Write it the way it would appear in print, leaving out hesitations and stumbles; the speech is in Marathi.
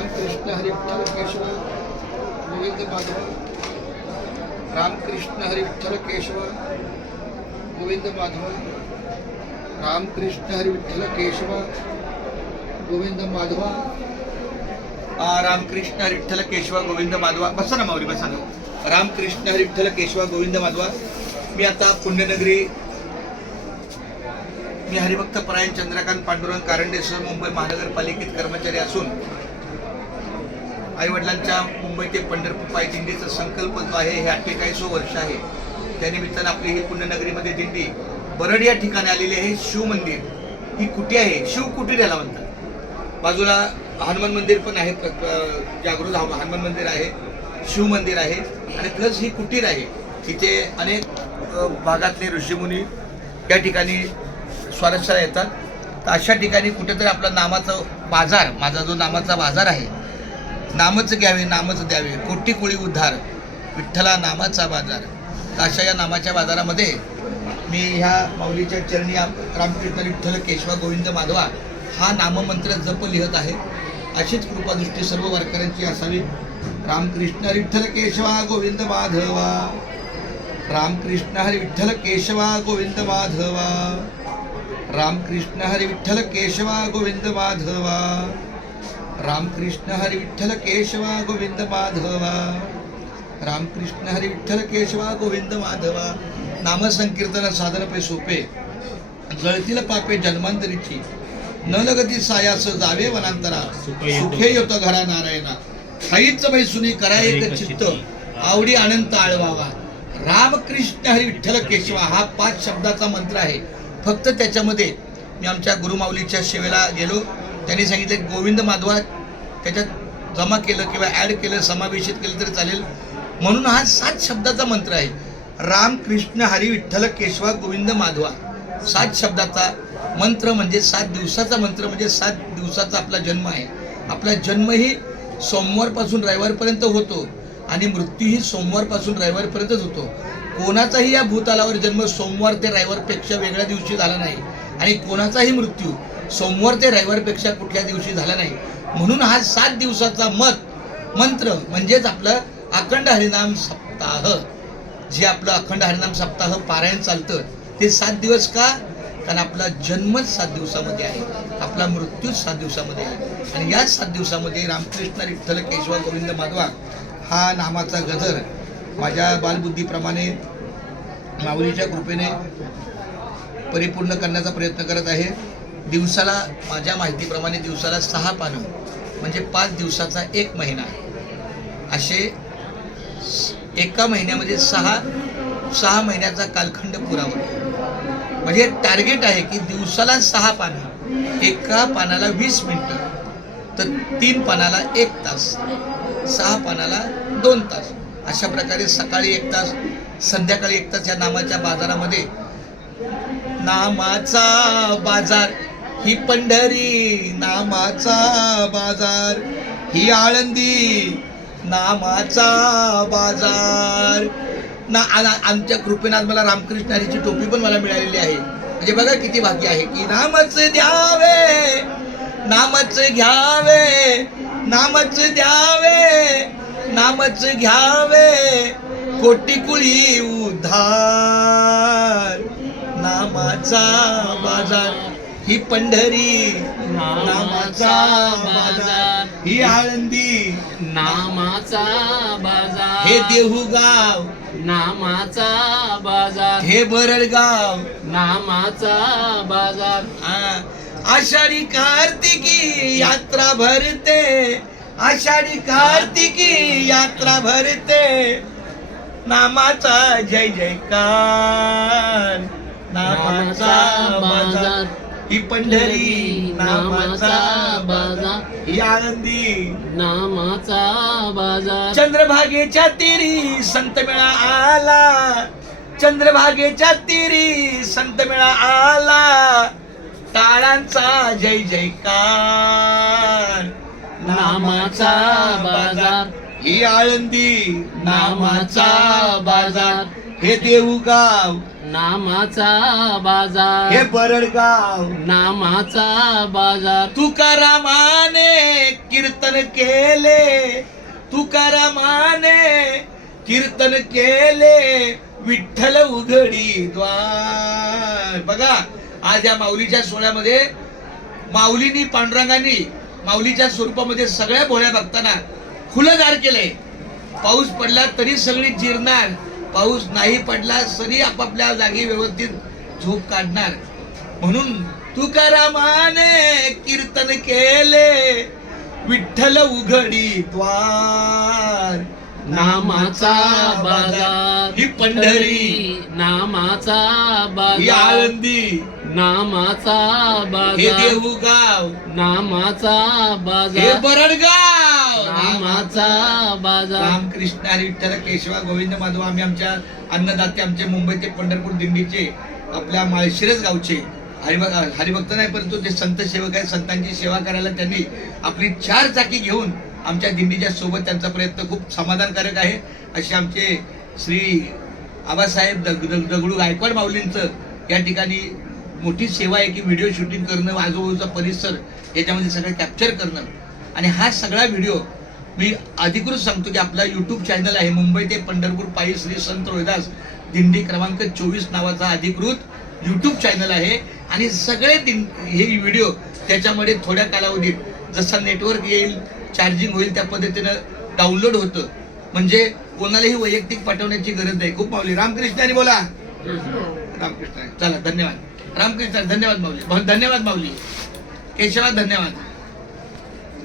रामकृष्ण हरी विठ्ठल केशव गोविंद माधव रामकृष्ण हरी विठ्ठल केशव गोविंद माधव रामकृष्ण हरी विठ्ठल केशव गोविंद माधव रामकृष्ण हरी विठ्ठल केशव गोविंद माधव. बसा ना माऊली बसा ना. रामकृष्ण हरी विठ्ठल केशव गोविंद माधव. मी आता पुण्यनगरी मी हरिभक्त परायण चंद्रकांत पांडुरंग कारंडेसह मुंबई महानगरपालिकेत कर्मचारी असून आईवडिलांच्या मुंबई ते पंढरपूर पायी दिंडीचा संकल्प जो आहे हे 48 वर्ष आहे. त्यानिमित्तानं आपली ही पुण्यनगरीमध्ये दिंडी बरड या ठिकाणी आलेली आहे. शिव मंदिर ही कुटी आहे, शिव कुटीर याला म्हणतात. बाजूला हनुमान मंदिर पण आहे, जागृत हनुमान मंदिर आहे, शिव मंदिर आहे आणि प्लस ही कुटीर आहे. इथे अनेक भागातले ऋषीमुनी या ठिकाणी स्वारस्याला येतात. तर अशा ठिकाणी कुठेतरी आपला नामाचा बाजार, माझा जो नामाचा बाजार आहे, नामच घ्यावे नामच द्यावे कोटी कुळी उद्धार विठ्ठला नामाचा बाजार. तर अशा या नामाच्या बाजारामध्ये मी ह्या माऊलीच्या चरणी रामकृष्ण विठ्ठल केशवा गोविंद माधवा हा नाममंत्र जप लिहत आहे. अशीच कृपादृष्टी सर्व वारकऱ्यांची असावी. रामकृष्ण हरी विठ्ठल केशवा गोविंद माधवा रामकृष्ण हरी विठ्ठल केशवा गोविंद माधवा रामकृष्ण हरी विठ्ठल केशवा गोविंद माधवा रामकृष्ण हरी विठ्ठल केशवा गोविंद माधवा रामकृष्ण हरी विठ्ठल केशवा गोविंद माधवा. नामसंकीर्तन साधन पे सोपे जळतील पापे जन्मांतरीची न लगती सायास जावे वनांतरा सुखे येतो घरा नारायणा हाईच बैसुनी करा एक चित्त आवडी अनंत आळवावा. रामकृष्ण हरी विठ्ठल केशवा हा 5 शब्दाचा मंत्र आहे. फक्त त्याच्यामध्ये मी आमच्या गुरुमाऊलीच्या सेवेला गेलो, त्यांनी सांगितले गोविंद माधवा त्याच्यात जमा केलं किंवा ॲड केलं, समावेशित केलं तरी चालेल. म्हणून हा 7 शब्दाचा मंत्र आहे. रामकृष्ण हरी विठ्ठल केशवा गोविंद माधवा 7 शब्दाचा मंत्र म्हणजे 7 दिवसाचा मंत्र म्हणजे 7 दिवसाचा आपला जन्म आहे. आपला जन्मही सोमवारपासून रविवारपर्यंत होतो आणि मृत्यूही सोमवारपासून रविवारपर्यंतच होतो. कोणाचाही या भूतालावर जन्म सोमवार ते रविवारपेक्षा वेगळ्या दिवशी झाला नाही आणि कोणाचाही मृत्यू सोमवार ते रविवारपेक्षा कुठल्या दिवशी झाला नाही. म्हणून हा 7 दिवसाचा मंत्र म्हणजेच आपलं अखंड हरिनाम सप्ताह, जे आपलं अखंड हरिनाम सप्ताह पारायण चालतं ते 7 दिवस का? कारण आपला जन्मच 7 दिवसामध्ये आहे, आपला मृत्यूच 7 दिवसामध्ये आहे आणि या 7 दिवसामध्ये रामकृष्ण विठ्ठल केशवा गोविंद माधवा हा नामाचा गजर माझ्या बालबुद्धीप्रमाणे माऊलीच्या कृपेने परिपूर्ण करण्याचा प्रयत्न करत आहे. दिवसाला माझ्या माहितीप्रमाणे दिवसाला 6 पानं म्हणजे 5 दिवसाचा 1 महिना असे एका महिन्यामध्ये 6 महिन्याचा कालखंड पुरा होतो. म्हणजे टार्गेट आहे की दिवसाला 6 पानं, एका पानाला 20 मिनिटं, तर 3 पानाला 1 तास, 6 पानाला 2 तास, अशा प्रकारे सकाळी 1 तास, संध्याकाळी 1 तास या नामाच्या बाजारामध्ये. नामाचा बाजार ही पंढरी, नामाचा बाजार ही आळंदी, नामाचा बाजार ना. आमच्या कृपेनाथ मला रामकृष्ण हरीची टोपी पण मला मिळालेली आहे. म्हणजे बघा किती भाग्य आहे की नामच द्यावे नामच घ्यावे नामच द्यावे नामच घ्यावे कोटी कुळी उद्धार. नामाचा बाजार ही पंढरी, नामाचा बाजार ही आळंदी, नामाचा बाजार हे देहूगाव, नामाचा बाजार हे बरडगाव, नामाचा बाजार. आषाढी कार्तिकी यात्रा भरते, आषाढी कार्तिकी यात्रा भरते, नामाचा जय जयकार, नामाचा बाजार ही पंढरी, नामाचा बाजार ही आळंदी, नामाचा बाजार. चंद्रभागेच्या तीरी संत मेळा आला, चंद्रभागेच्या तीरी संत मेळा आला, टाळांचा जय जयकार, नामाचा बाजार ही आळंदी, नामाचा बाजार हे देऊगाव, नामाचा बाजार, हे बरडगाव, नामाचा बाजार. तुकारामाने कीर्तन केले, तुकारामाने कीर्तन केले, विठ्ठल उघडी द्वार. बघा आज या माऊलीच्या सोहळ्यामध्ये माऊलीनी पांडुरंगांनी माऊलीच्या स्वरूपामध्ये सगळ्या भोळ्या भक्तांना फुलंदार केले. पाऊस पडला तरी सगळी जिरणार, पाऊस नाही पडला तरी आपापल्या जागी व्यवस्थित झोप काढणार. म्हणून तुकारामाने कीर्तन केले, विठ्ठल उघडी द्वार. नामाचा बाजार, ही पंढरी, नामाचा ही बाजार, आळंदी, नामाचा हे बाजार, देऊगाव, नामाचा हे बाजार, बरडगाव, नामाचा बाजार. रामकृष्ण हरी विठ्ठल केशवा गोविंद माधव. आम्ही आमच्या अन्नदाते आमचे मुंबई ते पंढरपूर दिंडीचे आपल्या माळशिरस गावचे हरिभक्त नाही परंतु ते संत सेवक आहे. संतांची सेवा करायला त्यांनी आपली 4 चाकी घेऊन आमच्या दिंडीच्या सोबत त्यांचा प्रयत्न खूप समाधानकारक आहे. असे आमचे श्री आबासाहेब दगडू गायकवाड माऊलींचं या ठिकाणी मोठी सेवा आहे की व्हिडिओ शूटिंग करणं, आजूबाजूचा परिसर याच्यामध्ये सगळं कॅप्चर करणं. आणि हा सगळा व्हिडिओ मी अधिकृत सांगतो की आपला यूट्यूब चॅनल आहे मुंबई ते पंढरपूर पायी श्री संत रोहिदास दिंडी क्रमांक 24 नावाचा अधिकृत यूट्यूब चॅनल आहे. आणि सगळे हे व्हिडिओ त्याच्यामध्ये थोड्या कालावधीत जसं नेटवर्क येईल, चार्जिंग होईल त्या पद्धतीनं डाउनलोड होतं. म्हणजे कोणालाही वैयक्तिक पाठवण्याची गरज नाही. खूप माऊली रामकृष्णाने बोला, रामकृष्ण. चला धन्यवाद रामकृष्ण, धन्यवाद माऊली, धन्यवाद माऊली केशवा, धन्यवाद.